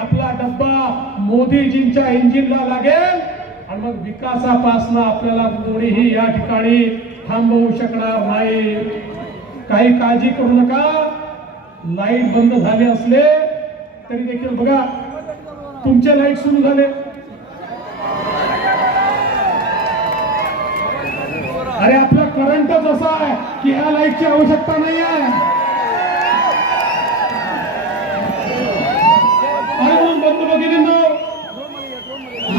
आपला डब्बा मोदीजींच्या इंजिनला लागेल. आणि मग विकासापासनं आपल्याला कोणीही या ठिकाणी थांबवू शकणार नाही. काही काळजी करू नका. लाइट बंद झाले असले तरी देखील बघा तुमचे लाइट सुरू झाले. अरे आपला करंटच असा आहे की ह्या लाईटची आवश्यकता नाही आहे अरे म्हणून बंधू भगिनींनो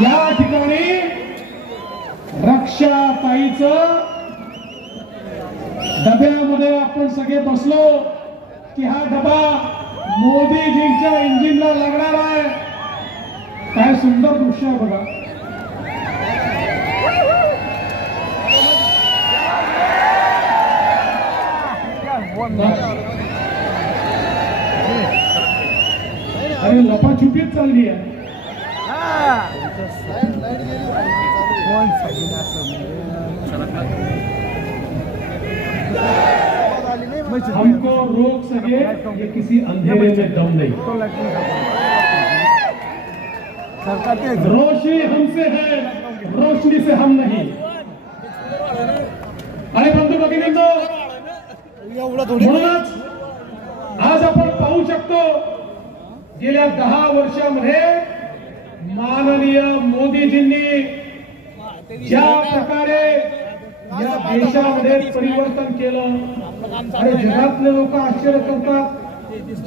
या ठिकाणी रक्षाताईचं डब्यामध्ये आपण सगळे बसलो की हा डबा मोदीजींच्या इंजिनला लागणार आहे. काय सुंदर दृश्य आहे बघा. अरे लपाछुपीच चालली आहे. हमको रोक सके ये किसी अंधेरे में दम नहीं। रोशनी हमसे है, रोशनी से हम नहीं। अरे बंधू भगिनींनो म्हणूनच आज आपण पाहू शकतो, गेल्या दहा वर्षामध्ये माननीय मोदीजींनी ज्या प्रकारे या देशामध्ये परिवर्तन केलं. आणि जगातले लोक आश्चर्य करतात.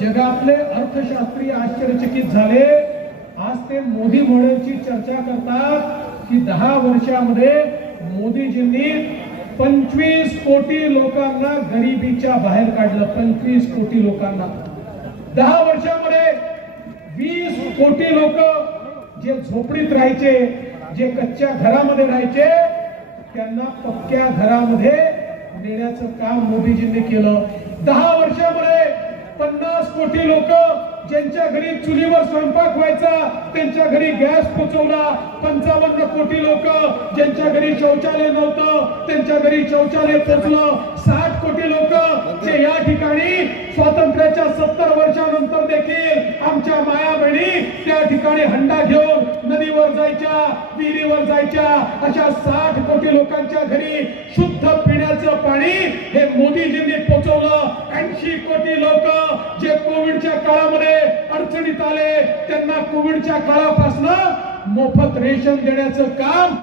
जगातले अर्थशास्त्री आश्चर्यचकित झाले. आज ते मोदी मॉडेलची चर्चा करतात की दहा वर्षामध्ये मोदीजींनी पंचवीस कोटी लोकांना गरिबीच्या बाहेर काढलं. पंचवीस कोटी लोकांना. दहा वर्षामध्ये वीस कोटी लोक जे झोपडीत राहायचे जे कच्च्या घरामध्ये राहायचे त्यांना पक्क्या घरामध्ये नेण्याचं काम मोदीजींनी केलं. दहा वर्षामध्ये पन्नास कोटी लोक ज्यांच्या घरी चुलीवर स्वयंपाक व्हायचा त्यांच्या घरी गॅस पोचवला. पंचावन्न कोटी लोक ज्यांच्या घरी शौचालय नव्हतं त्यांच्या घरी शौचालय पोचलं. साठ कोटी लोक जे या ठिकाणी स्वातंत्र्याच्या सत्तर वर्षानंतर देखील आमच्या माया बहिणी त्या ठिकाणी हंडा घेऊन जायच्या विहिरीवर जायच्या अशा साठ कोटी लोकांच्या घरी शुद्ध पिण्याचं पाणी हे मोदीजींनी पोचवलं. ऐंशी कोटी लोक जे कोविडच्या काळामध्ये अडचणीत आले त्यांना कोविडच्या काळापासून मोफत रेशन देण्याचं काम